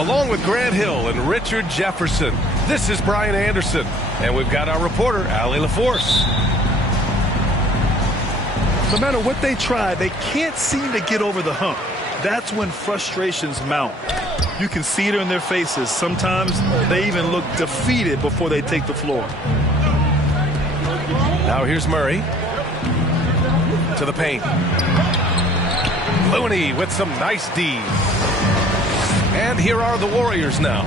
Along with Grant Hill and Richard Jefferson, this is Brian Anderson, and we've got our reporter, Allie LaForce. No matter what they try, they can't seem to get over the hump. That's when frustrations mount. You can see it in their faces. Sometimes they even look defeated before they take the floor. Now here's Murray to the paint. Looney with some nice D. And here are the Warriors now.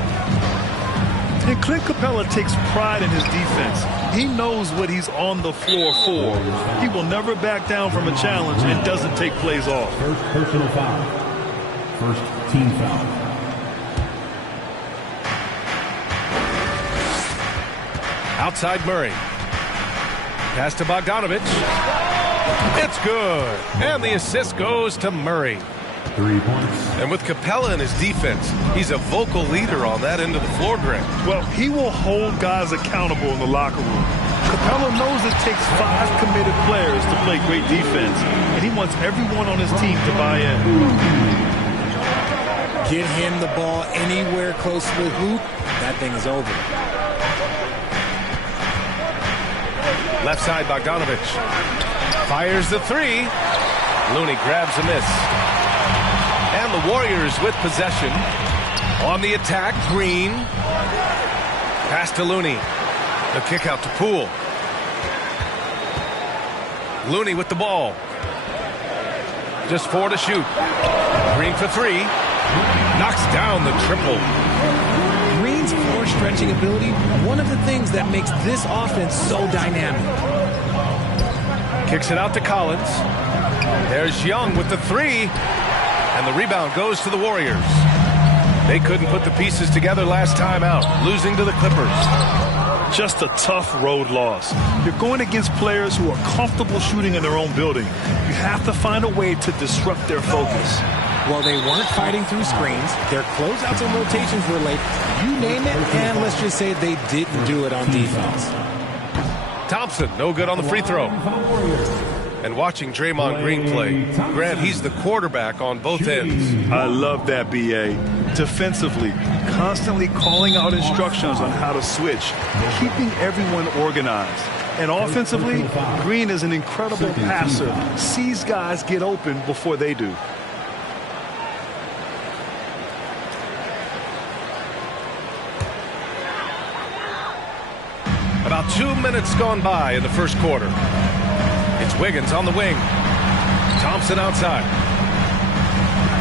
And Clint Capella takes pride in his defense. He knows what he's on the floor for. He will never back down from a challenge and doesn't take plays off. First personal foul. First team foul. Outside Murray. Pass to Bogdanovic. It's good. And the assist goes to Murray. 3 points. And with Capella in his defense, he's a vocal leader on that end of the floor, Grant. Well, he will hold guys accountable in the locker room. Capella knows it takes 5 committed players to play great defense, and he wants everyone on his team to buy in. Get him the ball anywhere close to the hoop, that thing is over. Left side, Bogdanovic. Fires the 3. Looney grabs a miss. And the Warriors with possession. On the attack, Green. Pass to Looney. The kick out to Poole. Looney with the ball. Just 4 to shoot. Green for 3. Knocks down the triple. Green's floor stretching ability, one of the things that makes this offense so dynamic. Kicks it out to Collins. There's Young with the 3. And the rebound goes to the Warriors. They couldn't put the pieces together last time out, losing to the Clippers. Just a tough road loss. You're going against players who are comfortable shooting in their own building. You have to find a way to disrupt their focus. Well, they weren't fighting through screens. Their closeouts and rotations were late. You name it, and let's just say they didn't do it on defense. Thompson, no good on the free throw. And watching Draymond Green play, Grant, he's the quarterback on both ends. I love that, B.A. Defensively, constantly calling out instructions on how to switch, keeping everyone organized. And offensively, Green is an incredible passer, sees guys get open before they do. About 2 minutes gone by in the first quarter. It's Wiggins on the wing. Thompson outside.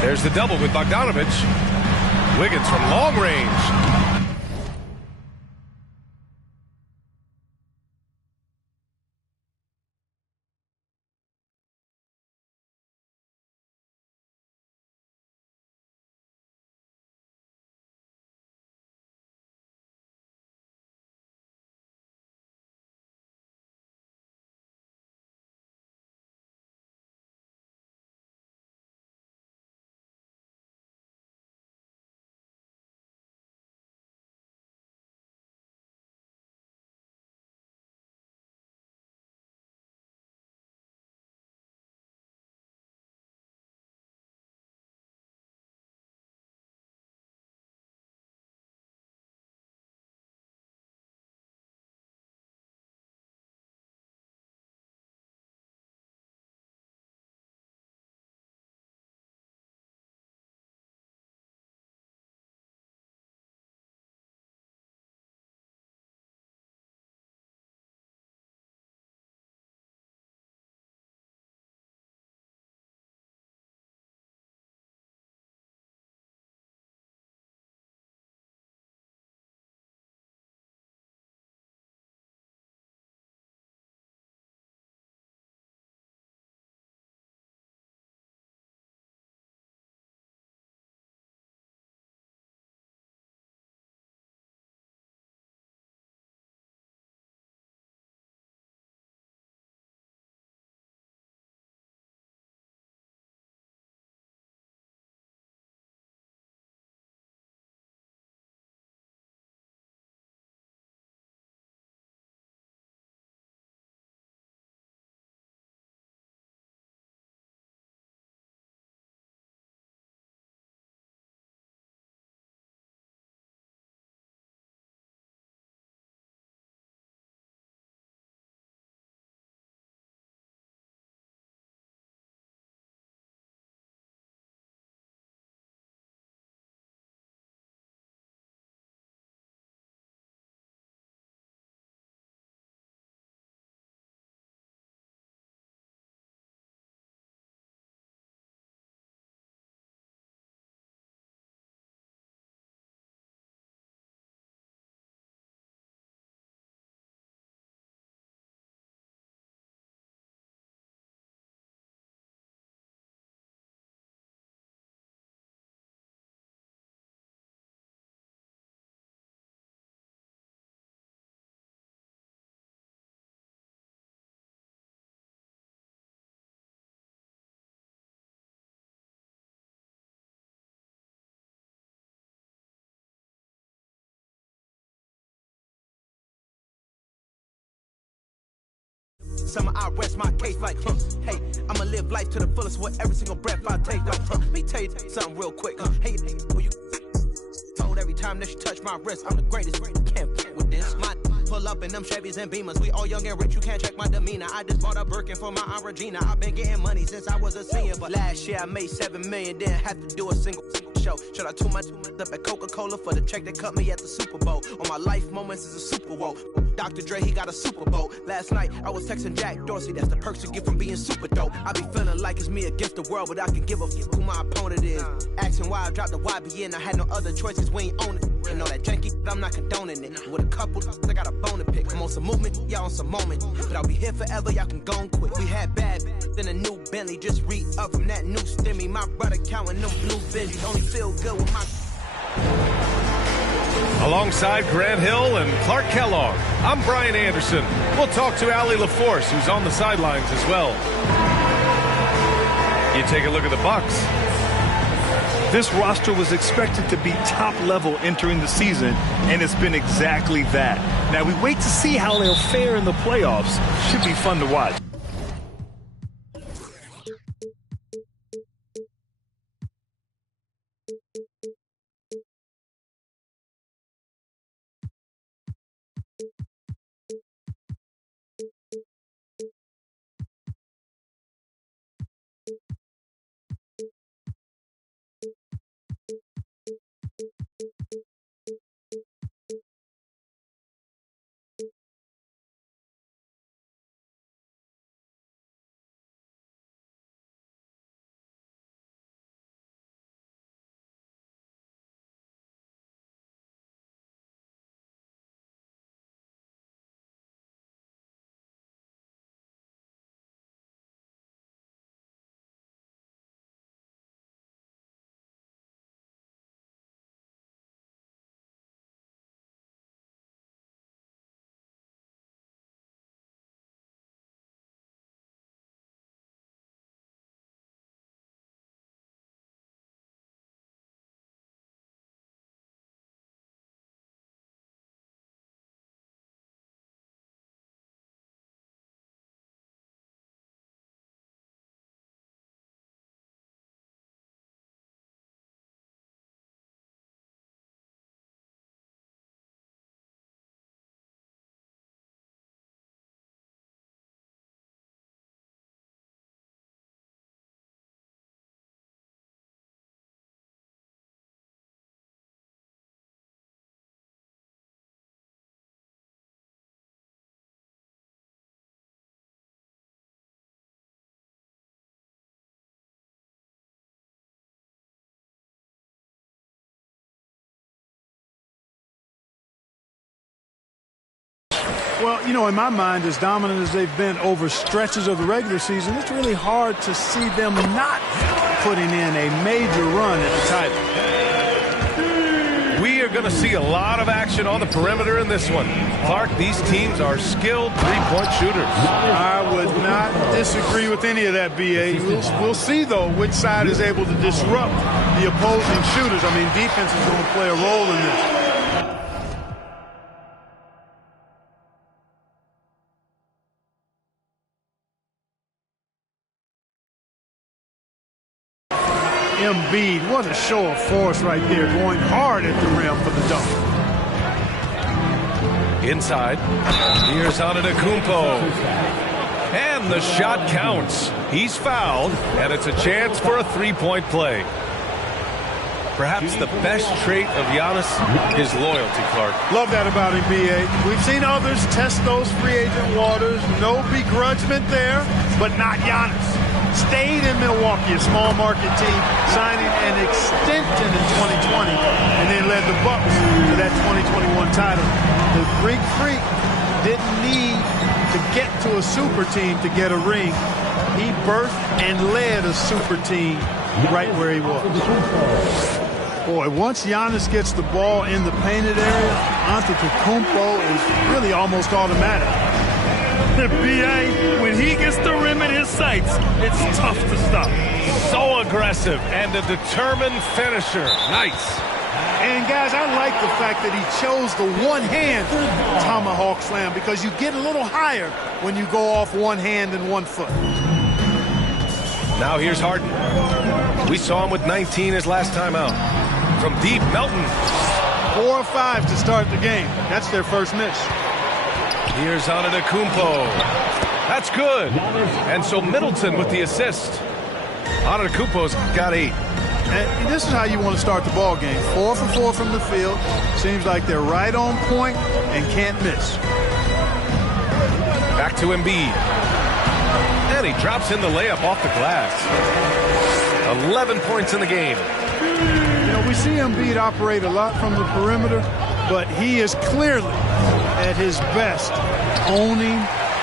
There's the double with Bogdanovic. Wiggins from long range. summer, I rest my case like, hey, I'ma live life to the fullest with every single breath I take. Like, let me tell you something real quick. Hey, who you told every time that you touch my wrist, I'm the greatest. Can't fuck with this. My pull up in them Chevys and Beamers. We all young and rich, you can't check my demeanor. I just bought a Birkin for my Aunt Regina. I've been getting money since I was a senior, but last year I made $7 million, didn't have to do a single show. Should I tune my up at Coca-Cola for the check that cut me at the Super Bowl? On my life moments is a Super Bowl. Dr. Dre, he got a Super Bowl. Last night I was texting Jack Dorsey. That's the perks you get from being super dope. I be feeling like it's me against the world, but I can give a fuck who my opponent is. Asking why I dropped the YBN, I had no other choices. We ain't own it. And all that janky, I'm not condoning it. With a couple, I got a bone to pick. I'm on some movement, y'all on some moment. But I'll be here forever, y'all can go and quit. We had bad, then a new Bentley. Just re-up from that new stimmy. My brother counting them blue Benjis. Only feel good with my... Alongside Grant Hill and Clark Kellogg, I'm Brian Anderson. We'll talk to Allie LaForce, who's on the sidelines as well. You take a look at the Bucks. This roster was expected to be top level entering the season, and it's been exactly that. Now we wait to see how they'll fare in the playoffs. Should be fun to watch. Well, you know, in my mind, as dominant as they've been over stretches of the regular season, it's really hard to see them not putting in a major run at the title. We are going to see a lot of action on the perimeter in this one. Clark, these teams are skilled three-point shooters. I would not disagree with any of that, B.A. We'll see, though, which side is able to disrupt the opposing shooters. I mean, defense is going to play a role in this. Embiid, what a show of force right there, going hard at the rim for the dunk. Inside, here's Antetokounmpo. And the shot counts. He's fouled, and it's a chance for a three-point play. Perhaps the best trait of Giannis is loyalty, Clark. Love that about him, B.A. We've seen others test those free agent waters. No begrudgment there, but not Giannis. Stayed in Milwaukee, a small market team, signing an extension in 2020, and then led the Bucks to that 2021 title. The Greek Freak didn't need to get to a super team to get a ring. He birthed and led a super team right where he was. Boy, once Giannis gets the ball in the painted area, Antetokounmpo is really almost automatic. The BA, when he gets the rim in his sights, it's tough to stop. So aggressive and a determined finisher. Nice. And, guys, I like the fact that he chose the one-hand tomahawk slam because you get a little higher when you go off one hand and 1 foot. Now here's Harden. We saw him with 19 his last time out. From deep, Melton. 4 or 5 to start the game. That's their first miss. Here's Antetokounmpo. That's good. And so Middleton with the assist. Antetokounmpo's got 8. And this is how you want to start the ball game. 4 for 4 from the field. Seems like they're right on point and can't miss. Back to Embiid. And he drops in the layup off the glass. 11 points in the game. You know, we see Embiid operate a lot from the perimeter, but he is clearly at his best owning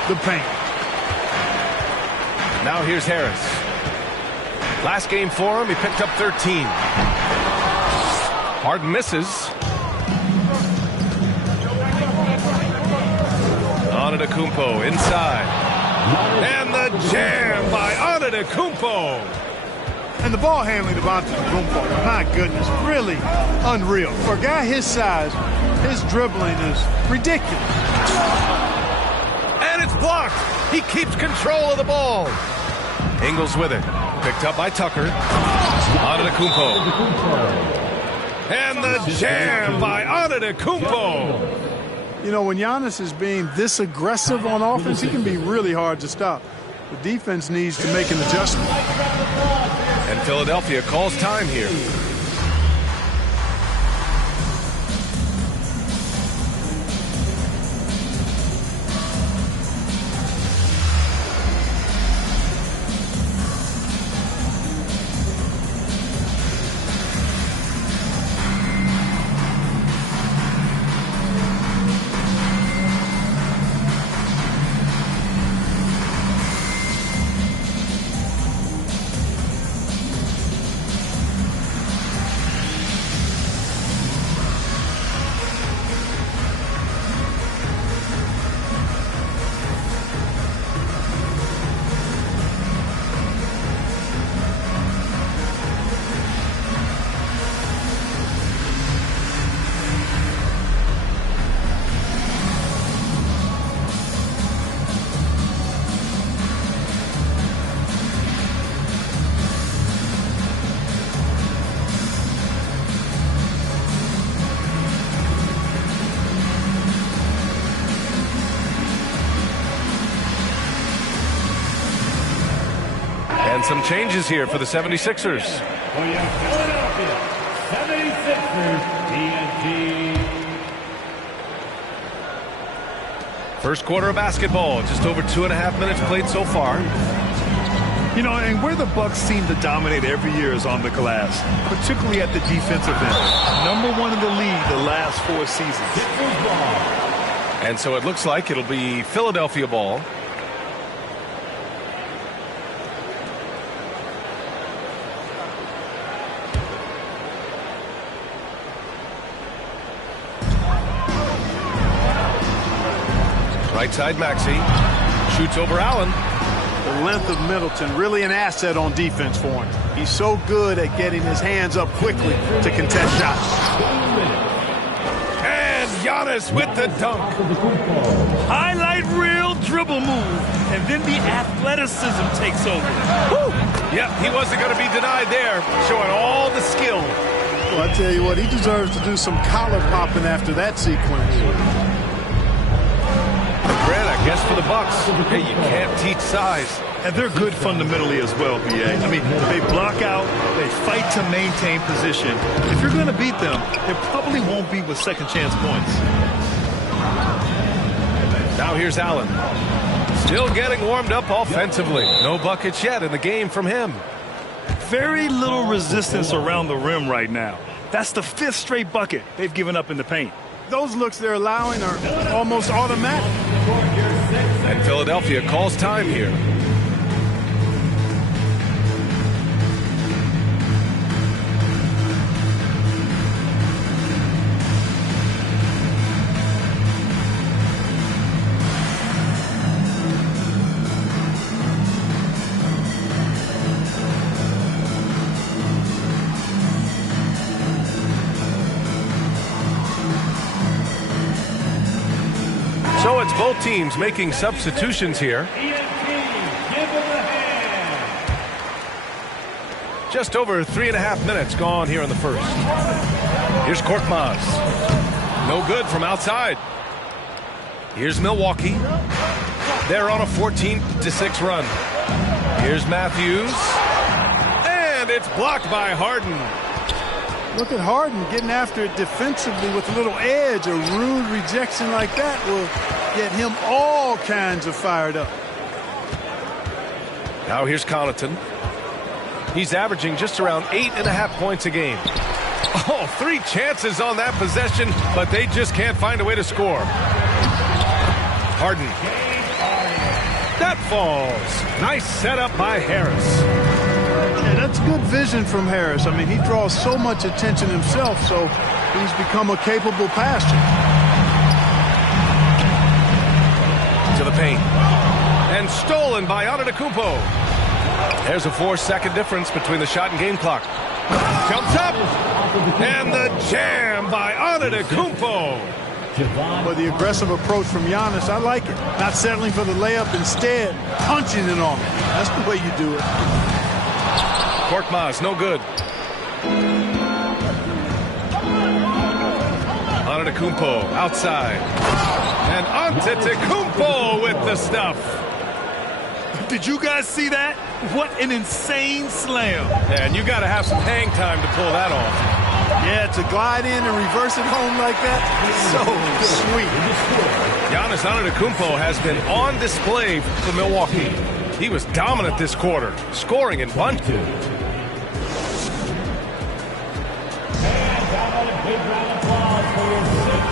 the paint. Now here's Harris. Last game for him, he picked up 13. Harden misses. Antetokounmpo inside. And the jam by Antetokounmpo. And the ball handling of Antetokounmpo, my goodness, really unreal. For a guy his size, his dribbling is ridiculous. And it's blocked. He keeps control of the ball. Ingles with it. Picked up by Tucker. Antetokounmpo. And the jam by Antetokounmpo. You know, when Giannis is being this aggressive on offense, he can be really hard to stop. The defense needs to make an adjustment. And Philadelphia calls time here. And some changes here for the 76ers. For your Philadelphia 76ers, TNT. First quarter of basketball, just over 2.5 minutes played so far. You know, and where the Bucks seem to dominate every year is on the glass, particularly at the defensive end. #1 in the league the last 4 seasons. And so it looks like it'll be Philadelphia ball. Right side, Maxey. Shoots over Allen. The length of Middleton, really an asset on defense for him. He's so good at getting his hands up quickly to contest shots. And Giannis with the dunk. Highlight reel dribble move, and then the athleticism takes over. Woo! Yep, he wasn't going to be denied there, showing all the skill. Well, I tell you what, he deserves to do some collar popping after that sequence. Brad, I guess for the Bucks, hey, you can't teach size. And they're good fundamentally as well, B.A. I mean, they block out, they fight to maintain position. If you're going to beat them, it probably won't be with second chance points. Now here's Allen. Still getting warmed up offensively. No buckets yet in the game from him. Very little resistance around the rim right now. That's the 5th straight bucket they've given up in the paint. Those looks they're allowing are almost automatic. And Philadelphia calls time here. So it's both teams making substitutions here. Just over 3.5 minutes gone here in the first. Here's Korkmaz. No good from outside. Here's Milwaukee. They're on a 14-6 run. Here's Matthews. And it's blocked by Harden. Look at Harden getting after it defensively with a little edge. A rude rejection like that will get him all kinds of fired up. Now here's Connaughton. He's averaging just around 8.5 points a game. Oh, 3 chances on that possession, but they just can't find a way to score. Harden. That falls. Nice setup by Harris. Yeah, that's good vision from Harris. I mean, he draws so much attention himself, so he's become a capable passer. To the paint. And stolen by Antetokounmpo. There's a 4-second difference between the shot and game clock. Jumps up. And the jam by Antetokounmpo. But the aggressive approach from Giannis, I like it. Not settling for the layup, instead punching it on him. That's the way you do it. Korkmaz, no good. Antetokounmpo outside. And Antetokounmpo with the stuff. Did you guys see that? What an insane slam. Yeah, and you got to have some hang time to pull that off. Yeah, to glide in and reverse it home like that, so sweet. Giannis Antetokounmpo has been on display for Milwaukee. He was dominant this quarter, scoring in bunch.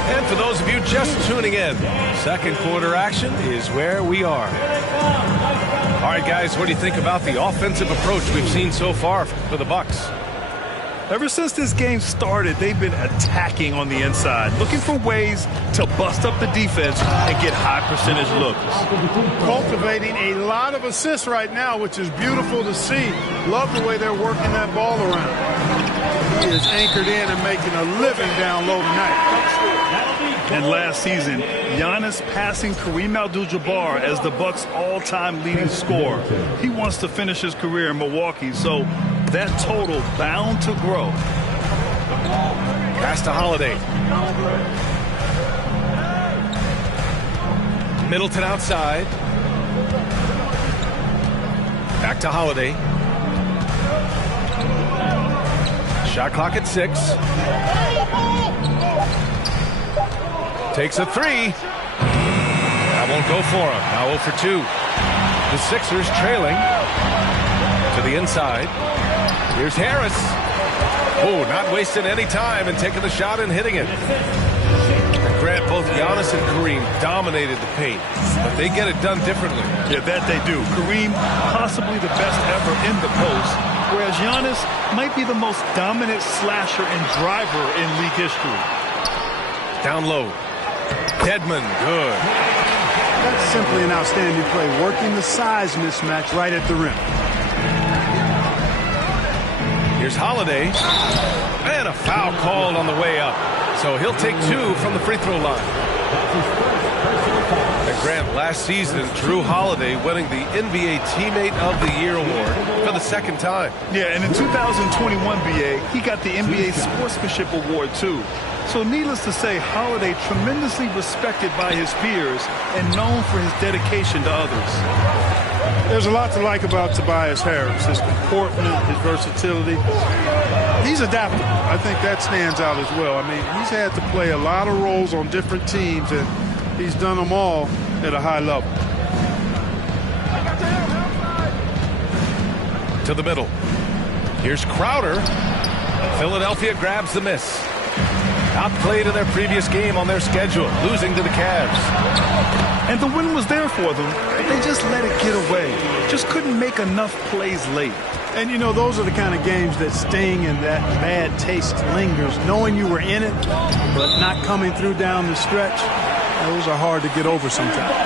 And for those of you just tuning in, second quarter action is where we are. All right, guys, what do you think about the offensive approach we've seen so far for the Bucks? Ever since this game started, they've been attacking on the inside, looking for ways to bust up the defense and get high percentage looks. Cultivating a lot of assists right now, which is beautiful to see. Love the way they're working that ball around. He is anchored in and making a living down low tonight. And last season, Giannis passing Kareem Abdul-Jabbar as the Bucks' all-time leading scorer. He wants to finish his career in Milwaukee, so that total bound to grow. Pass to Holiday. Middleton outside. Back to Holiday. Shot clock at 6. Takes a 3. That won't go for him. Now 0 for 2. The Sixers trailing to the inside. Here's Harris. Oh, not wasting any time and taking the shot and hitting it. And Grant, both Giannis and Kareem dominated the paint, but they get it done differently. Yeah, that they do. Kareem, possibly the best ever in the post, whereas Giannis might be the most dominant slasher and driver in league history. Down low. Dedmon, good. That's simply an outstanding play, working the size mismatch right at the rim. Here's Holiday. And a foul called on the way up. So he'll take 2 from the free throw line. And Grant, last season, Drew Holiday winning the NBA Teammate of the Year award for the second time. Yeah, and in 2021, BA, he got the NBA Sportsmanship Award, too. So needless to say, Holiday tremendously respected by his peers and known for his dedication to others. There's a lot to like about Tobias Harris, his comportment, his versatility. He's adaptable. I think that stands out as well. I mean, he's had to play a lot of roles on different teams, and he's done them all at a high level. To the middle. Here's Crowder. Philadelphia grabs the miss. Outplayed in their previous game on their schedule, losing to the Cavs. And the win was there for them. They just let it get away. Just couldn't make enough plays late. And, you know, those are the kind of games that sting and that bad taste lingers. Knowing you were in it, but not coming through down the stretch, those are hard to get over sometimes.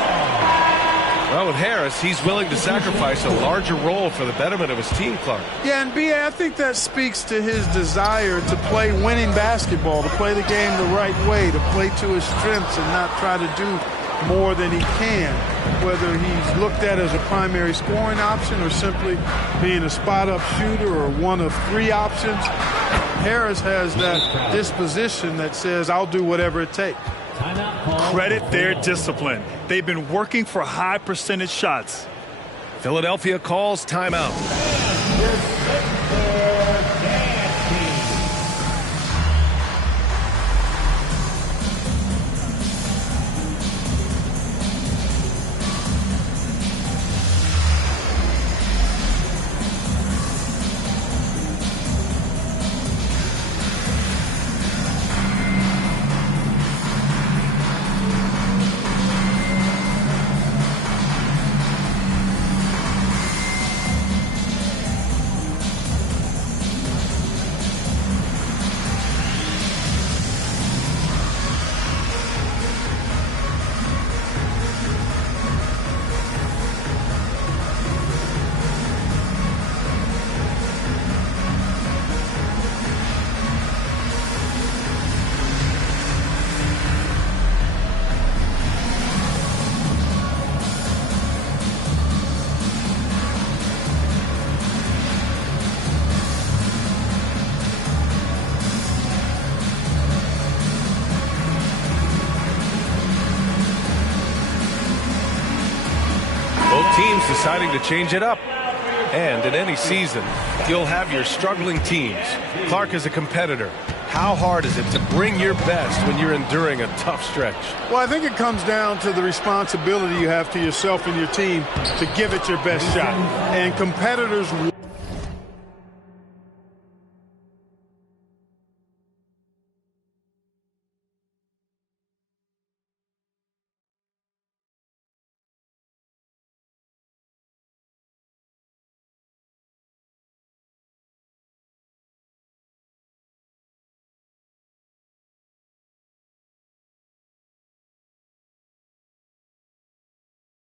Well, with Harris, he's willing to sacrifice a larger role for the betterment of his team, Clark. Yeah, and B.A., I think that speaks to his desire to play winning basketball, to play the game the right way, to play to his strengths and not try to do more than he can, whether he's looked at as a primary scoring option or simply being a spot-up shooter or one of 3 options. Harris has that disposition that says, I'll do whatever it takes. Credit their discipline. They've been working for high percentage shots. Philadelphia calls timeout. Teams deciding to change it up. And in any season, you'll have your struggling teams. Clark is a competitor. How hard is it to bring your best when you're enduring a tough stretch? Well, I think it comes down to the responsibility you have to yourself and your team to give it your best shot. And competitors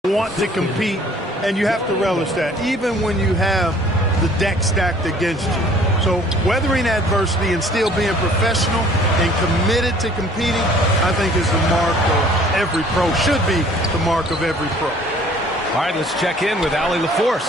want to compete, and you have to relish that, even when you have the deck stacked against you. So weathering adversity and still being professional and committed to competing, I think is the mark of every pro, should be the mark of every pro. All right, let's check in with Allie LaForce.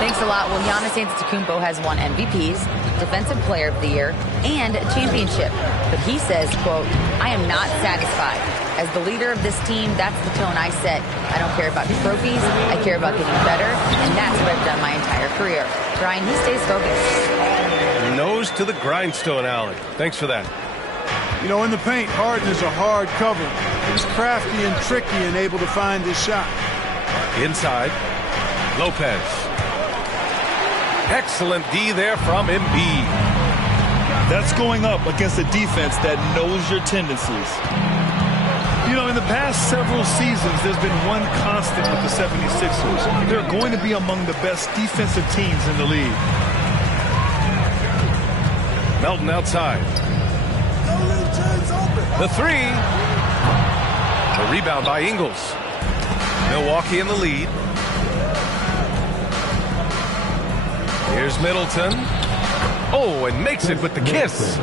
Thanks a lot. Well, Giannis Antetokounmpo has won MVPs, Defensive Player of the Year, and a championship. But he says, quote, I am not satisfied. As the leader of this team, that's the tone I set. I don't care about trophies. I care about getting better, and that's what I've done my entire career. Brian, he stays focused. Nose to the grindstone, Allie. Thanks for that. You know, in the paint, Harden is a hard cover. He's crafty and tricky and able to find his shot. Inside, Lopez. Excellent D there from Embiid. That's going up against a defense that knows your tendencies. You know, in the past several seasons, there's been one constant with the 76ers. They're going to be among the best defensive teams in the league. Melton outside. The three. The rebound by Ingles. Milwaukee in the lead. Here's Middleton. Oh, and makes it with the kiss.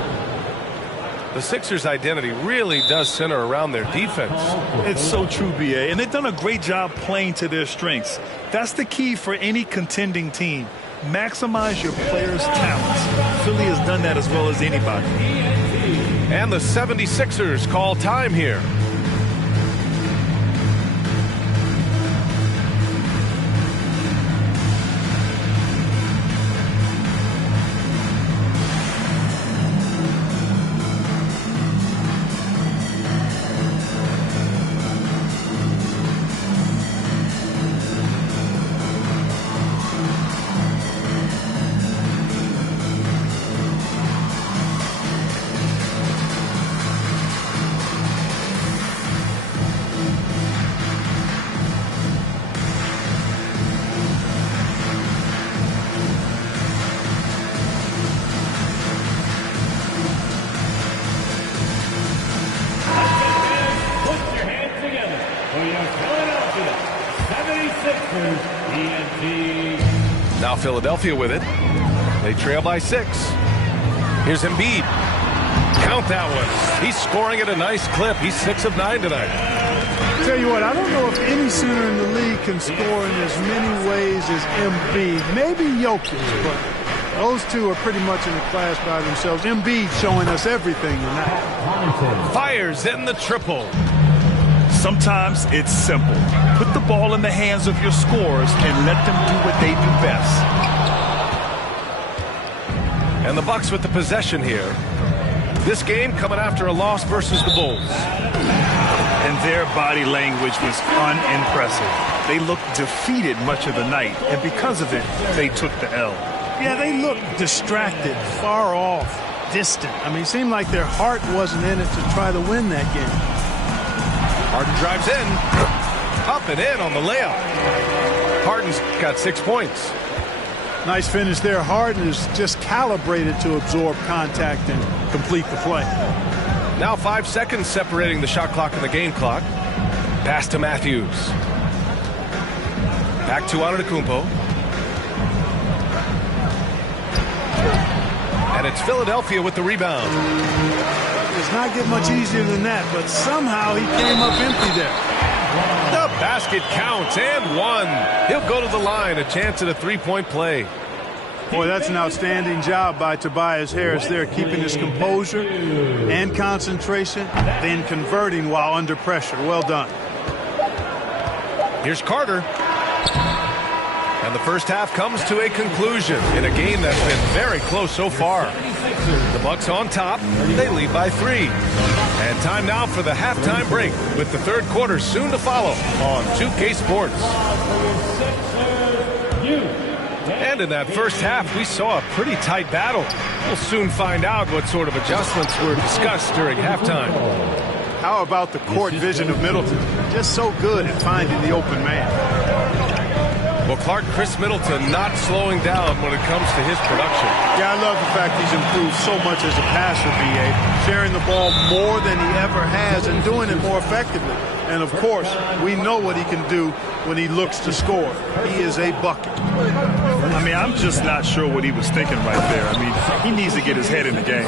The Sixers' identity really does center around their defense. It's so true, B.A., and they've done a great job playing to their strengths. That's the key for any contending team. Maximize your players' talents. Philly has done that as well as anybody. And the 76ers call time here. Now Philadelphia with it. They trail by 6. Here's Embiid. Count that one. He's scoring at a nice clip. He's 6 of 9 tonight. tell you what, I don't know if any center in the league can score in as many ways as Embiid. Maybe Jokic, but those two are pretty much in a class by themselves. Embiid showing us everything tonight. Fires in the triple. Sometimes it's simple. Put the ball in the hands of your scorers and let them do what they do best. And the Bucks with the possession here. This game coming after a loss versus the Bulls. And their body language was unimpressive. They looked defeated much of the night, and because of it, they took the L. Yeah, they looked distracted, far off, distant. I mean, it seemed like their heart wasn't in it to try to win that game. Harden drives in. Up and in on the layup. Harden's got 6 points. Nice finish there. Harden is just calibrated to absorb contact and complete the play. Now 5 seconds separating the shot clock and the game clock. Pass to Matthews. Back to Antetokounmpo. And it's Philadelphia with the rebound. It's not get much easier than that, but somehow he came up empty there. The basket counts and one. He'll go to the line, a chance at a three-point play. Boy, that's an outstanding job by Tobias Harris there, keeping his composure and concentration, then converting while under pressure. Well done. Here's Carter. And the first half comes to a conclusion in a game that's been very close so far. The Bucks on top. They lead by 3. And time now for the halftime break with the third quarter soon to follow on 2K Sports. And in that first half, we saw a pretty tight battle. We'll soon find out what sort of adjustments were discussed during halftime. How about the court vision of Middleton? Just so good at finding the open man. Well, Clark, Chris Middleton not slowing down when it comes to his production. Yeah, I love the fact he's improved so much as a passer, B.A., sharing the ball more than he ever has and doing it more effectively. And, of course, we know what he can do when he looks to score. He is a bucket. I mean, I'm just not sure what he was thinking right there. I mean, he needs to get his head in the game.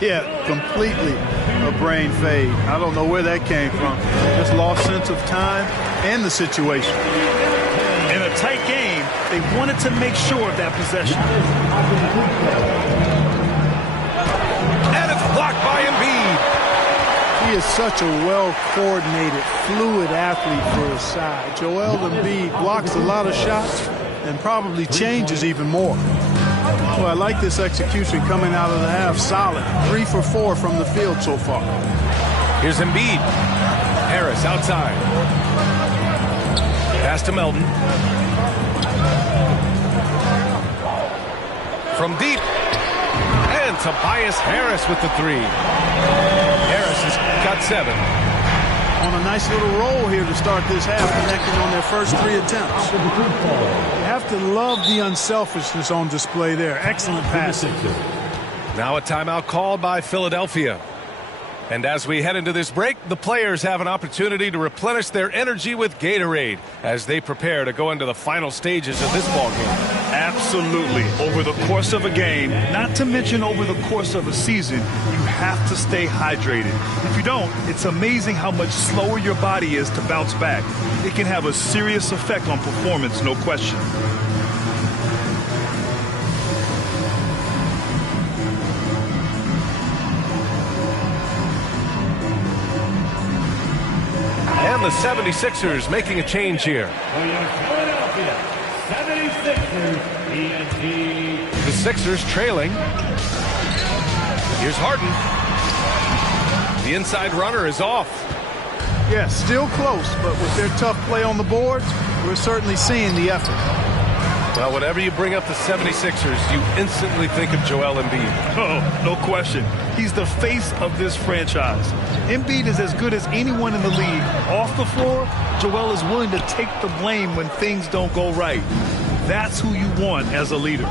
Yeah, completely a brain fade. I don't know where that came from. Just lost sense of time and the situation. In a tight game, they wanted to make sure of that possession. And it's blocked by Embiid. He is such a well-coordinated, fluid athlete for his side. Joel Embiid blocks a lot of shots and probably changes even more. Well, I like this execution coming out of the half. Solid. 3 for 4 from the field so far. Here's Embiid. Harris outside. Pass to Melton. From deep. And Tobias Harris with the 3. Harris has got 7. On a nice little roll here to start this half, connecting on their first 3 attempts. You have to love the unselfishness on display there. Excellent passing. Now a timeout called by Philadelphia. And as we head into this break, the players have an opportunity to replenish their energy with Gatorade as they prepare to go into the final stages of this ballgame. Absolutely. Over the course of a game, not to mention over the course of a season, you have to stay hydrated. If you don't, it's amazing how much slower your body is to bounce back. It can have a serious effect on performance, no question. And the 76ers making a change here. The Sixers trailing. Here's Harden. The inside runner is off. Yeah, still close, but with their tough play on the boards, we're certainly seeing the effort. Well, whenever you bring up the 76ers, you instantly think of Joel Embiid. Oh, no question. He's the face of this franchise. Embiid is as good as anyone in the league. Off the floor, Joel is willing to take the blame when things don't go right. That's who you want as a leader.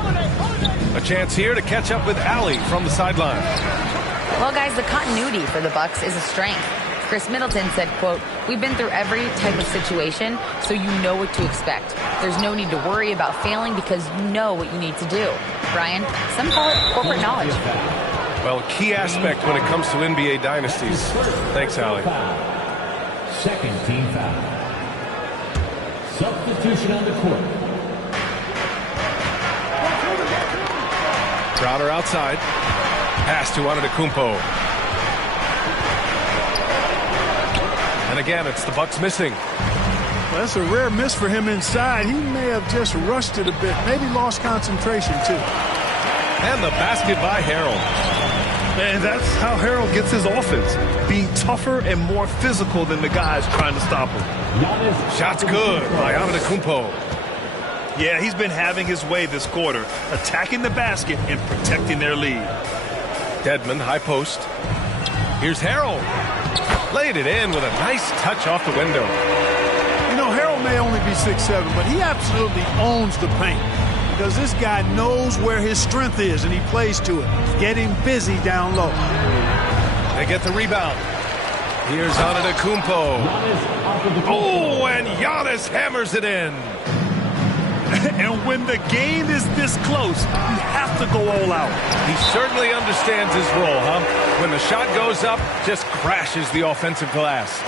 A chance here to catch up with Allie from the sideline. Well, guys, the continuity for the Bucks is a strength. Chris Middleton said, quote, "We've been through every type of situation, so you know what to expect. There's no need to worry about failing because you know what you need to do." Brian, some call it corporate knowledge. Well, key aspect when it comes to NBA dynasties. Thanks, Allie. Second team foul. Substitution on the court. Crowder outside. Pass to Antetokounmpo. And again, it's the Bucks missing. Well, that's a rare miss for him inside. He may have just rushed it a bit, maybe lost concentration too. And the basket by Harrell. And that's how Harrell gets his offense, being tougher and more physical than the guys trying to stop him. Shot's good by Antetokounmpo. Yeah, he's been having his way this quarter, attacking the basket and protecting their lead. Dedmon, high post. Here's Harrell. Laid it in with a nice touch off the window. You know, Harrell may only be 6'7", but he absolutely owns the paint because this guy knows where his strength is, and he plays to it, getting busy down low. They get the rebound. Here's Antetokounmpo. Oh, and Giannis hammers it in. And when the game is this close, you have to go all out. He certainly understands his role, huh? When the shot goes up, just crashes the offensive glass.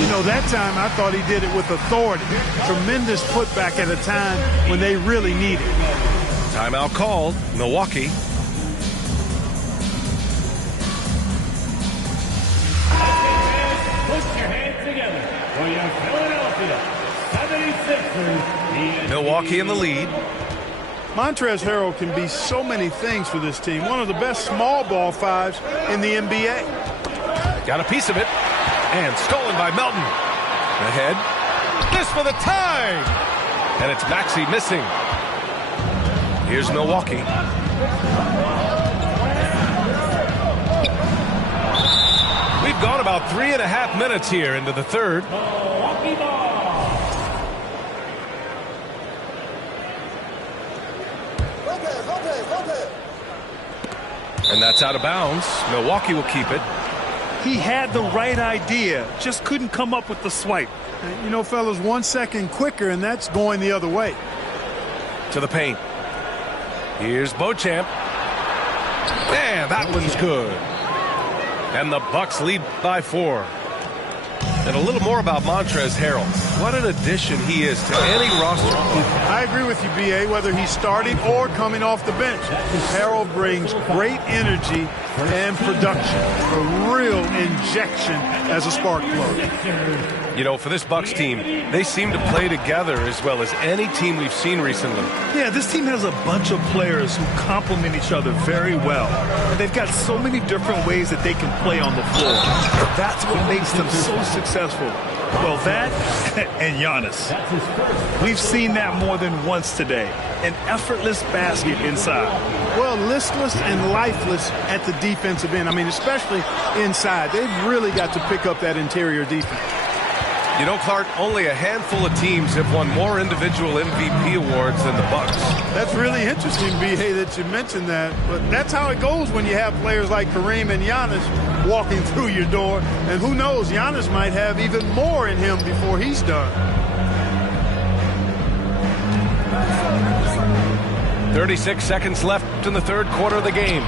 You know, that time I thought he did it with authority. Tremendous putback at a time when they really need it. Timeout called. Milwaukee. Put your hands together for your Philadelphia 76ers. Milwaukee in the lead. Montrezl Harrell can be so many things for this team. One of the best small ball fives in the NBA. Got a piece of it. And stolen by Melton. Ahead. This for the tie. And it's Maxey missing. Here's Milwaukee. We've gone about 3.5 minutes here into the third. And that's out of bounds. Milwaukee will keep it. He had the right idea, just couldn't come up with the swipe. You know, fellas, 1 second quicker, and that's going the other way. To the paint. Here's Beauchamp. Man, that one's good. And the Bucks lead by 4. And a little more about Montrezl Harrell. What an addition he is to any roster. I agree with you, B.A., whether he's starting or coming off the bench. Harrell brings great energy and production. A real injection as a spark plug. You know, for this Bucks team, they seem to play together as well as any team we've seen recently. Yeah, this team has a bunch of players who complement each other very well. And they've got so many different ways that they can play on the floor. That's what makes them so successful. Well, that and Giannis. We've seen that more than once today. An effortless basket inside. Well, listless and lifeless at the defensive end. I mean, especially inside. They've really got to pick up that interior defense. You know, Clark, only a handful of teams have won more individual MVP awards than the Bucks. That's really interesting, B.A., that you mentioned that. But that's how it goes when you have players like Kareem and Giannis walking through your door. And who knows, Giannis might have even more in him before he's done. 36 seconds left in the third quarter of the game.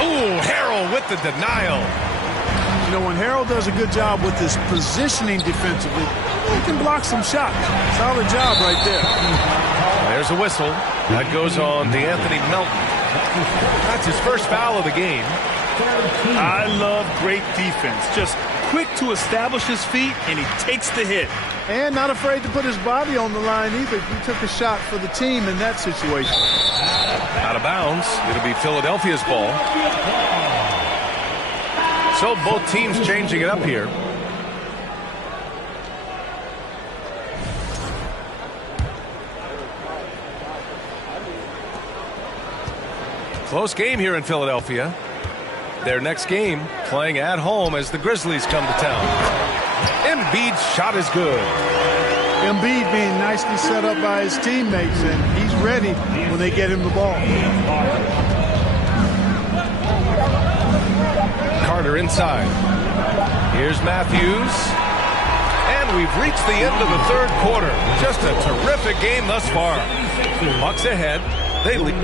Ooh, Harrell with the denial. You know, when Harrell does a good job with his positioning defensively, he can block some shots. Solid job right there. There's a whistle. That goes on DeAnthony Melton. That's his first foul of the game. I love great defense. Just quick to establish his feet, and he takes the hit. And not afraid to put his body on the line either. He took a shot for the team in that situation. Out of bounds. It'll be Philadelphia's ball. So both teams changing it up here. Close game here in Philadelphia. Their next game playing at home as the Grizzlies come to town. Embiid's shot is good. Embiid being nicely set up by his teammates, and he's ready when they get him the ball. Carter inside. Here's Matthews. And we've reached the end of the third quarter. Just a terrific game thus far. Bucks ahead. They lead.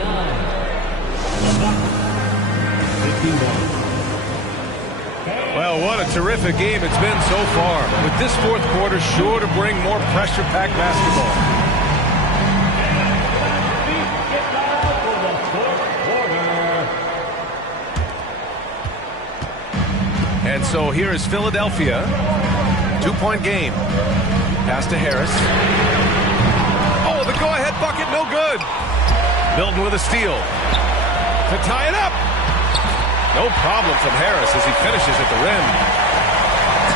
Well, Well, what a terrific game it's been so far. With this fourth quarter sure to bring more pressure-packed basketball. And so here is Philadelphia. 2-point game. Pass to Harris. Oh, the go-ahead bucket, no good. Milton with a steal. To tie it up. No problem from Harris as he finishes at the rim.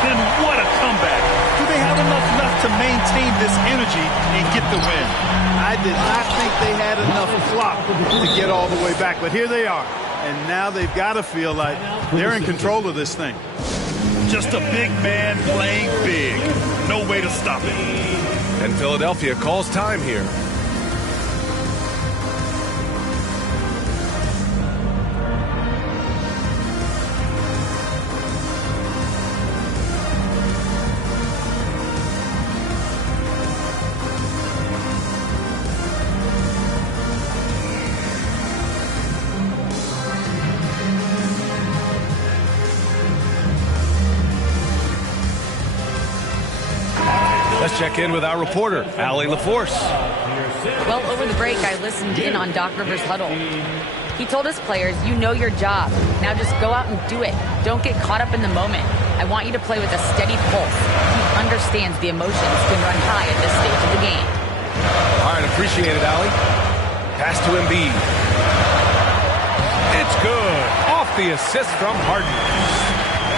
Then what a comeback. Do they have enough left to maintain this energy and get the win? I did not think they had enough flop to get all the way back, but here they are. And now they've got to feel like they're in control of this thing. Just a big man playing big. No way to stop it. And Philadelphia calls time here. Let's check in with our reporter, Allie LaForce. Well, over the break, I listened in on Doc Rivers' huddle. He told his players, you know your job. Now just go out and do it. Don't get caught up in the moment. I want you to play with a steady pulse. He understands the emotions can run high at this stage of the game. All right, appreciate it, Allie. Pass to Embiid. It's good. Off the assist from Harden.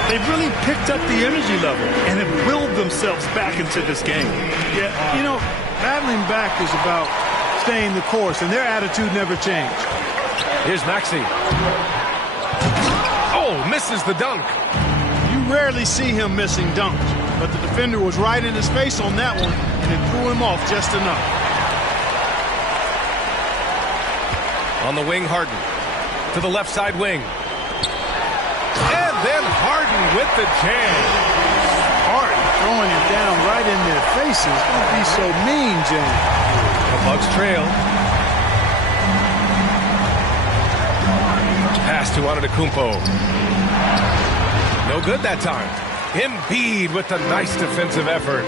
They've really picked up the energy level and have willed themselves back into this game. Yeah, you know, battling back is about staying the course, and their attitude never changed. Here's Maxey. Oh, misses the dunk. You rarely see him missing dunks, but the defender was right in his face on that one, and it threw him off just enough. On the wing, Harden. To the left side wing. Then Harden with the jam. Harden throwing it down right in their faces. Don't be so mean, James. The Bucks trail. Pass to Antetokounmpo. No good that time. Embiid with a nice defensive effort.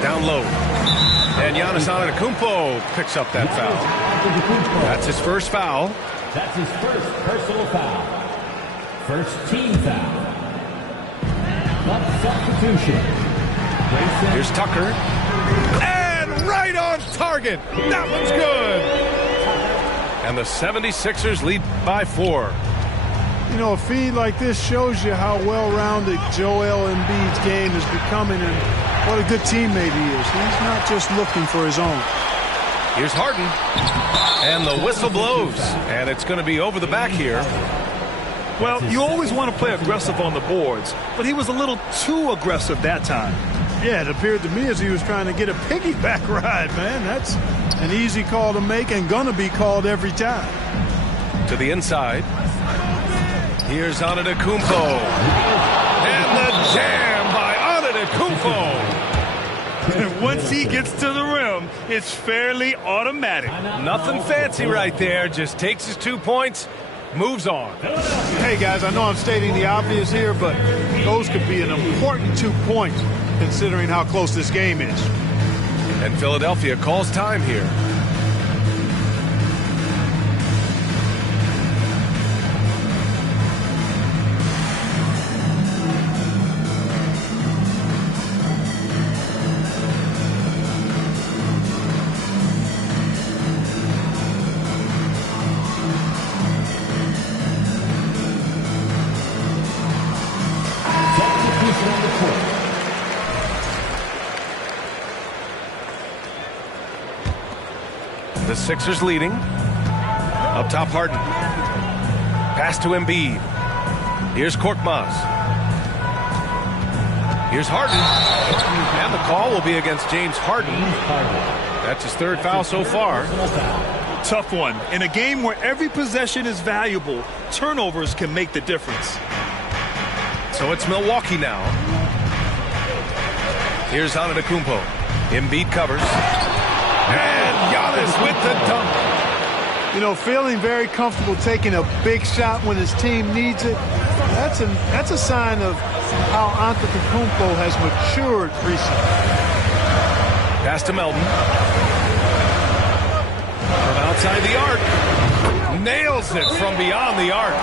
Down low. And Giannis Antetokounmpo picks up that foul. That's his first foul. That's his first personal foul. First team foul. Bucks substitution. Here's Tucker. And right on target. That one's good. And the 76ers lead by 4. You know, a feed like this shows you how well-rounded Joel Embiid's game is becoming and what a good teammate he is. He's not just looking for his own. Here's Harden. And the whistle blows. And it's going to be over the back here. Well, you always want to play aggressive on the boards, but he was a little too aggressive that time. Yeah, it appeared to me as he was trying to get a piggyback ride, man. That's an easy call to make and gonna be called every time. To the inside. Here's Antetokounmpo. And the jam by Antetokounmpo. And once he gets to the rim, it's fairly automatic. Nothing fancy right there. Just takes his 2 points, moves on. Hey, guys, I know I'm stating the obvious here, but those could be an important 2 points considering how close this game is. And Philadelphia calls time here. The Sixers leading. Up top, Harden. Pass to Embiid. Here's Korkmaz. Here's Harden. And the call will be against James Harden. That's his third foul so far. Tough one. In a game where every possession is valuable, turnovers can make the difference. So it's Milwaukee now. Here's Antetokounmpo. Embiid covers. And Giannis with the dunk. You know, feeling very comfortable taking a big shot when his team needs it. That's a sign of how Antetokounmpo has matured recently. Pass to Melton. From outside the arc. Nails it from beyond the arc.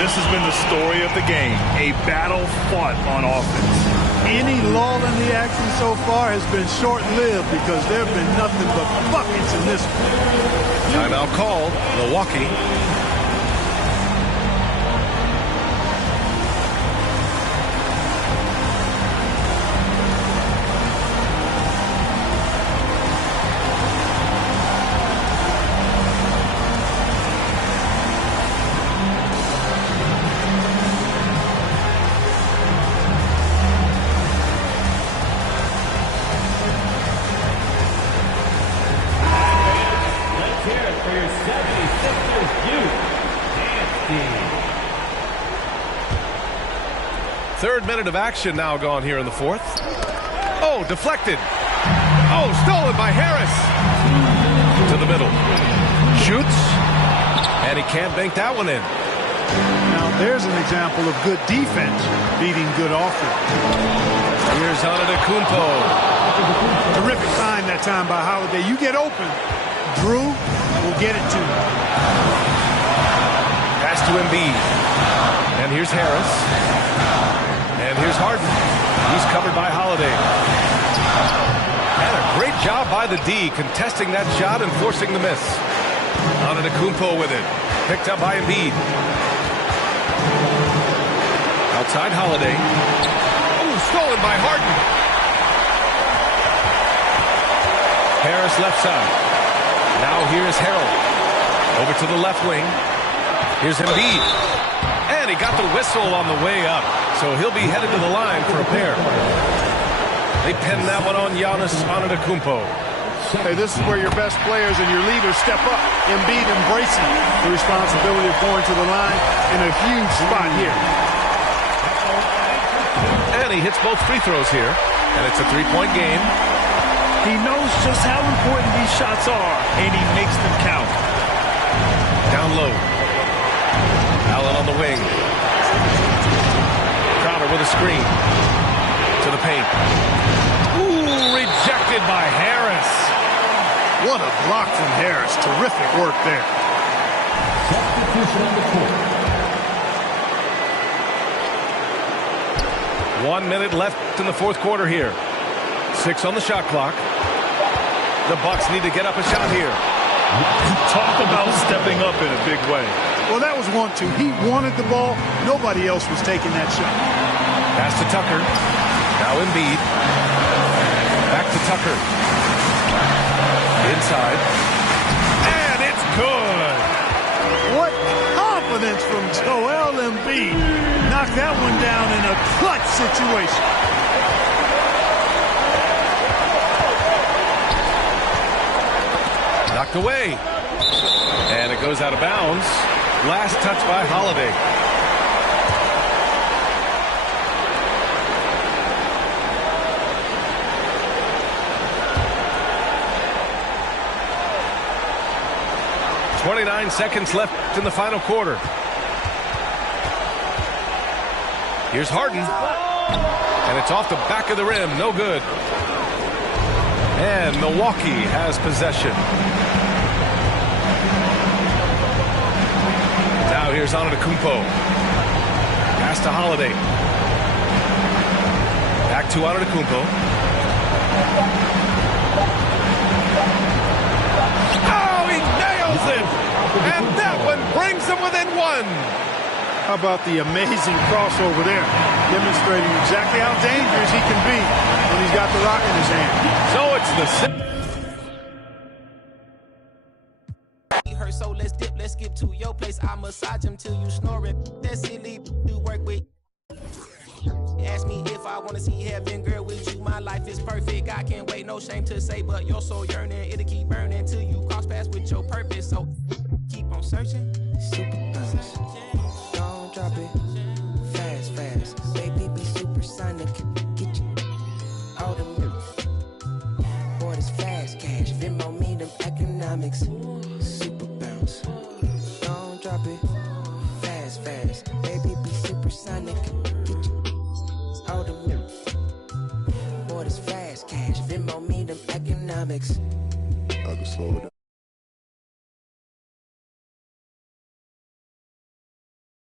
This has been the story of the game. A battle fought on offense. Any lull in the action so far has been short-lived because there have been nothing but buckets in this one. Timeout called. Milwaukee. Third minute of action now gone here in the fourth. Oh, deflected. Oh, stolen by Harris. To the middle. Shoots. And he can't bank that one in. Now, there's an example of good defense beating good offense. Here's Antetokounmpo. Terrific sign that time by Holiday. You get open, Drew will get it to you. Pass to Embiid. And here's Harris. And here's Harden. He's covered by Holiday. And a great job by the D contesting that shot and forcing the miss. Antetokounmpo with it. Picked up by Embiid. Outside Holiday. Oh, stolen by Harden. Harris left side. Now here's Harrell. Over to the left wing. Here's Embiid. And he got the whistle on the way up. So he'll be headed to the line for a pair. They pinned that one on Giannis Antetokounmpo. Hey, this is where your best players and your leaders step up. Embiid embracing the responsibility of going to the line in a huge spot here. And he hits both free throws here. And it's a three-point game. He knows just how important these shots are, and he makes them count. Down low. Allen on the wing. Crowder with a screen. To the paint. Ooh, rejected by Harris. What a block from Harris. Terrific work there. Substitution on the court. 1 minute left in the fourth quarter here. 6 on the shot clock. The Bucks need to get up a shot here. Talk about stepping up in a big way. Well, that was 1-2. He wanted the ball. Nobody else was taking that shot. Pass to Tucker. Now Embiid. Back to Tucker. Inside. And it's good. What confidence from Joel Embiid. Knocked that one down in a clutch situation. Knocked away. And it goes out of bounds. Last touch by Holiday. .29 seconds left in the final quarter. Here's Harden. And it's off the back of the rim. No good. And Milwaukee has possession. Now here's Antetokounmpo. Pass to Holiday. Back to Antetokounmpo. Oh, he nails it! And that one brings them within one. How about the amazing crossover there? Demonstrating exactly how dangerous he can be when he's got the rock in his hand. So it's the... So let's dip, let's skip to your place. I massage him till you snoring. That's silly, do work with. Ask me if I want to see heaven, girl, with you. My life is perfect. I can't wait, no shame to say, but you're so yearning. It'll keep burning till you cross paths with your purpose. So keep on searching. Super honest. Don't drop it. Fast, fast. Baby, be supersonic. Get you all the boy, this fast cash. Venmo me them economics. Super bad. cash. Venmo me them economics. I can slow it down.